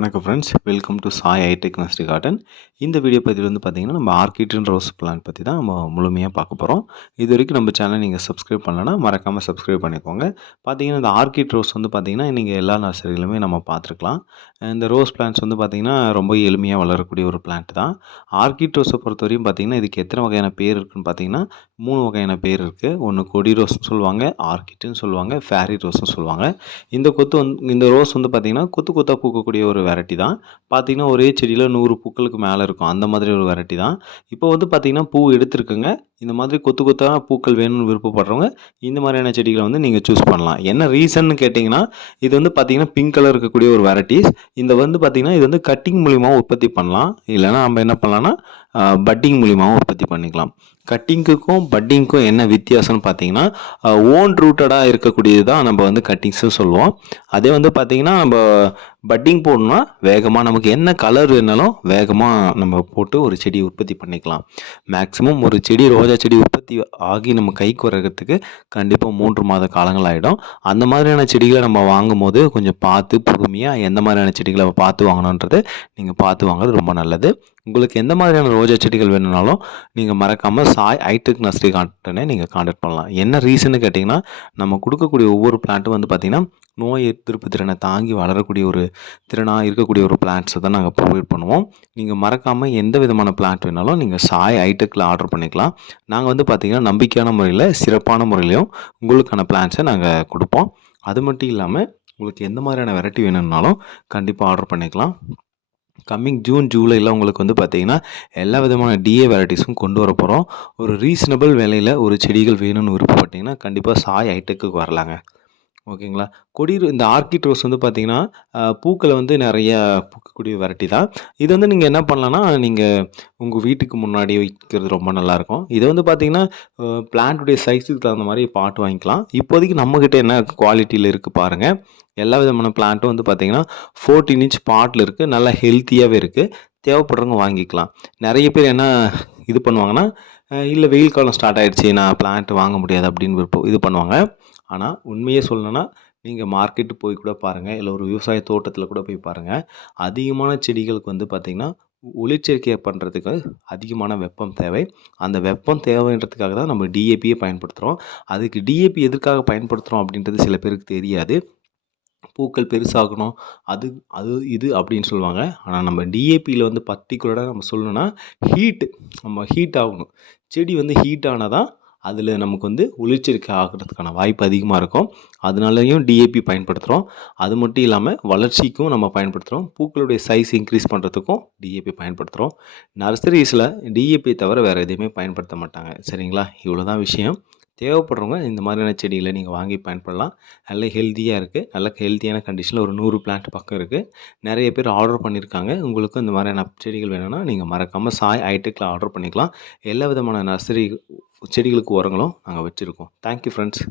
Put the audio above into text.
வணக்கம் friends, welcome to Sai hitech nursery garden. இந்த video பதிவில் வந்து பார்த்திங்கன்னா நம்ம ஆர்கிட் ரோஸ் பிளான்ட் பற்றி தான் நம்ம முழுமையாக பார்க்க போகிறோம். இது வரைக்கும் நம்ம சேனலை நீங்கள் சப்ஸ்கிரைப் பண்ணலன்னா மறக்காமல் சப்ஸ்கிரைப் பண்ணிக்கோங்க. பார்த்திங்கன்னா இந்த ஆர்கிட் ரோஸ் வந்து பார்த்திங்கன்னா நீங்கள் எல்லா நர்சரிகளுமே நம்ம பார்த்துருக்கலாம். இந்த ரோஸ் பிளான்ட்ஸ் வந்து பார்த்திங்கன்னா ரொம்ப எளிமையாக வளரக்கூடிய ஒரு பிளான்ட் தான். ஆர்கிட் ரோஸை பொறுத்தவரையும் பார்த்திங்கன்னா இதுக்கு எத்தனை வகையான பேர் இருக்குதுன்னு பார்த்திங்கன்னா 3 வகையான பேர் இருக்குது. ஒன்று கொடி ரோஸ்னு சொல்லுவாங்க, ஆர்கிட்னு சொல்லுவாங்க, ஃபேரி ரோஸ்னு சொல்லுவாங்க. இந்த ரோஸ் வந்து பார்த்திங்கன்னா கொத்து கொத்தாக பூக்கக்கூடிய ஒரு வெரைட்டி தான். பார்த்திங்கன்னா ஒரே செடியில் 100 பூக்களுக்கு மேலே இருக்கும். அந்த மாதிரி ஒரு வெரைட்டி தான். இப்போ வந்து பார்த்திங்கன்னா பூ எடுத்துருக்குங்க. இந்த மாதிரி கொத்து கொத்தாக பூக்கள் வேணும்னு விருப்பப்படுறவங்க இந்த மாதிரியான செடிகளை வந்து நீங்கள் சூஸ் பண்ணலாம். என்ன ரீசன்னு கேட்டிங்கன்னா, இது வந்து பார்த்திங்கன்னா பிங்க் கலர் இருக்கக்கூடிய ஒரு வெரைட்டிஸ். இந்த வந்து பார்த்திங்கன்னா இது வந்து கட்டிங் மூலியமாக உற்பத்தி பண்ணலாம். இல்லைனா நம்ம என்ன பண்ணலாம்னா பட்டிங் மூலியமாகவும் உற்பத்தி பண்ணிக்கலாம். கட்டிங்க்குக்கும் பட்டிங்க்கும் என்ன வித்தியாசம்னு பார்த்தீங்கன்னா, ஓன் ரூட்டடாக இருக்கக்கூடியது தான் நம்ம வந்து கட்டிங்ஸ்னு சொல்லுவோம். அதே வந்து பார்த்திங்கன்னா நம்ம பட்டிங் போடணும்னா வேகமாக நமக்கு என்ன கலர் வேணாலும் வேகமாக நம்ம போட்டு ஒரு செடி உற்பத்தி பண்ணிக்கலாம். மேக்ஸிமம் ஒரு செடி ரோஜா செடி உற்பத்தி ஆகி நம்ம கைக்கு வர்றதுக்கு கண்டிப்பாக 3 மாத காலங்கள் ஆகிடும். அந்த மாதிரியான செடிகளை நம்ம வாங்கும் போது கொஞ்சம் பார்த்து பொறுமையாக எந்த மாதிரியான செடிகளை பார்த்து வாங்கணுன்றது நீங்கள் பார்த்து வாங்குறது ரொம்ப நல்லது. உங்களுக்கு எந்த மாதிரியான ரோஜா செடிகள் வேணும்னாலும் நீங்கள் மறக்காமல் சாய் ஹைடெக் நர்சரி கார்டனை நீங்கள் கான்டாக்ட் பண்ணலாம். என்ன ரீசன்னு கேட்டிங்கன்னா, நம்ம கொடுக்கக்கூடிய ஒவ்வொரு பிளான்ட்டும் வந்து பார்த்திங்கன்னா நோய் எதிர்ப்பு திறனை தாங்கி வளரக்கூடிய ஒரு திறனாக இருக்கக்கூடிய ஒரு பிளான்ட்ஸை தான் நாங்கள் ப்ரொவைட் பண்ணுவோம். நீங்கள் மறக்காமல் எந்த விதமான பிளான்ட் வேணாலும் நீங்கள் சாய் ஹைடெக்கில் ஆர்டர் பண்ணிக்கலாம். நாங்கள் வந்து பார்த்திங்கன்னா நம்பிக்கையான முறையில் சிறப்பான முறையிலையும் உங்களுக்கான பிளான்ட்ஸை நாங்கள் கொடுப்போம். அது மட்டும் இல்லாமல் உங்களுக்கு எந்த மாதிரியான வெரைட்டி வேணும்னாலும் கண்டிப்பாக ஆர்டர் பண்ணிக்கலாம். கம்மிங் ஜூன் ஜூலையில் உங்களுக்கு வந்து பார்த்திங்கன்னா எல்லா விதமான டிஏ வெரைட்டிஸும் கொண்டு வர போகிறோம். ஒரு ரீசனபிள் விலையில் ஒரு செடிகள் வேணும்னு விருப்பப்பட்டிங்கன்னா கண்டிப்பாக சாய் ஹைடெக்குக்கு வரலாங்க. ஓகேங்களா. இந்த ஆர்கிட் ரோஸ் வந்து பார்த்திங்கன்னா பூக்களை வந்து நிறைய பூக்கக்கூடிய வெரைட்டி தான். இது வந்து நீங்கள் என்ன பண்ணலான்னா, நீங்கள் உங்கள் வீட்டுக்கு முன்னாடி வைக்கிறது ரொம்ப நல்லாயிருக்கும். இதை வந்து பார்த்திங்கன்னா பிளான்ட்டுடைய சைஸுக்கு தகுந்த மாதிரி பாட் வாங்கிக்கலாம். இப்போதைக்கு நம்மக்கிட்ட என்ன குவாலிட்டியில் இருக்குது பாருங்கள். எல்லா விதமான பிளான்ட்டும் வந்து பார்த்திங்கன்னா 14 இன்ச் பாட்டில் இருக்குது. நல்லா ஹெல்த்தியாகவே இருக்குது. தேவைப்படுறவங்க வாங்கிக்கலாம். நிறைய பேர் என்ன இது பண்ணுவாங்கன்னா, இல்லை வெயில் காலம் ஸ்டார்ட் ஆகிடுச்சி, நான் பிளான்ட் வாங்க முடியாது அப்படின்னு இது பண்ணுவாங்க. ஆனால் உண்மையே சொல்லணும்னா நீங்கள் மார்க்கெட்டு போய் கூட பாருங்கள், இல்லை ஒரு விவசாய தோட்டத்தில் கூட போய் பாருங்கள். அதிகமான செடிகளுக்கு வந்து பார்த்திங்கன்னா ஒளிச்சேர்க்கை பண்ணுறதுக்கு அதிகமான வெப்பம் தேவை. அந்த வெப்பம் தேவைன்றதுக்காக தான் நம்ம டிஏபியை பயன்படுத்துகிறோம். அதுக்கு டிஏபி எதற்காக பயன்படுத்துகிறோம் அப்படின்றது சில பேருக்கு தெரியாது. பூக்கள் பெருசாகணும், அது அது இது அப்படின்னு சொல்லுவாங்க. ஆனால் நம்ம டிஏபியில் வந்து பர்ட்டிகுலராக நம்ம சொல்லணும்னா நம்ம ஹீட் ஆகணும். செடி வந்து ஹீட் ஆனால் தான் அதில் நமக்கு வந்து ஒளிச்சேர்க்கை ஆகிறதுக்கான வாய்ப்பு அதிகமாக இருக்கும். அதனாலையும் டிஏபி பயன்படுத்துகிறோம். அது மட்டும் இல்லாமல் வளர்ச்சிக்கும் நம்ம பயன்படுத்துகிறோம். பூக்களுடைய சைஸ் இன்க்ரீஸ் பண்ணுறதுக்கும் டிஏபி பயன்படுத்துகிறோம். நர்சரிஸில் டிஏபி தவிர வேறு எதுவுமே பயன்படுத்த மாட்டாங்க. சரிங்களா? இவ்வளோ தான் விஷயம். தேவைப்படுறவங்க இந்த மாதிரியான செடிகளை நீங்கள் வாங்கி பயன்படலாம். நல்ல ஹெல்த்தியாக இருக்குது. நல்ல ஹெல்த்தியான கண்டிஷனில் ஒரு 100 பிளான்ட் பக்கம் இருக்குது. நிறைய பேர் ஆர்டர் பண்ணியிருக்காங்க. உங்களுக்கும் இந்த மாதிரியான செடிகள் வேணும்னா நீங்கள் மறக்காமல் சாய் ஹைடெக்கில் ஆர்டர் பண்ணிக்கலாம். எல்லா விதமான நர்சரி செடிகளுக்கு உரங்களும் நாங்கள் வச்சுருக்கோம். Thank you friends.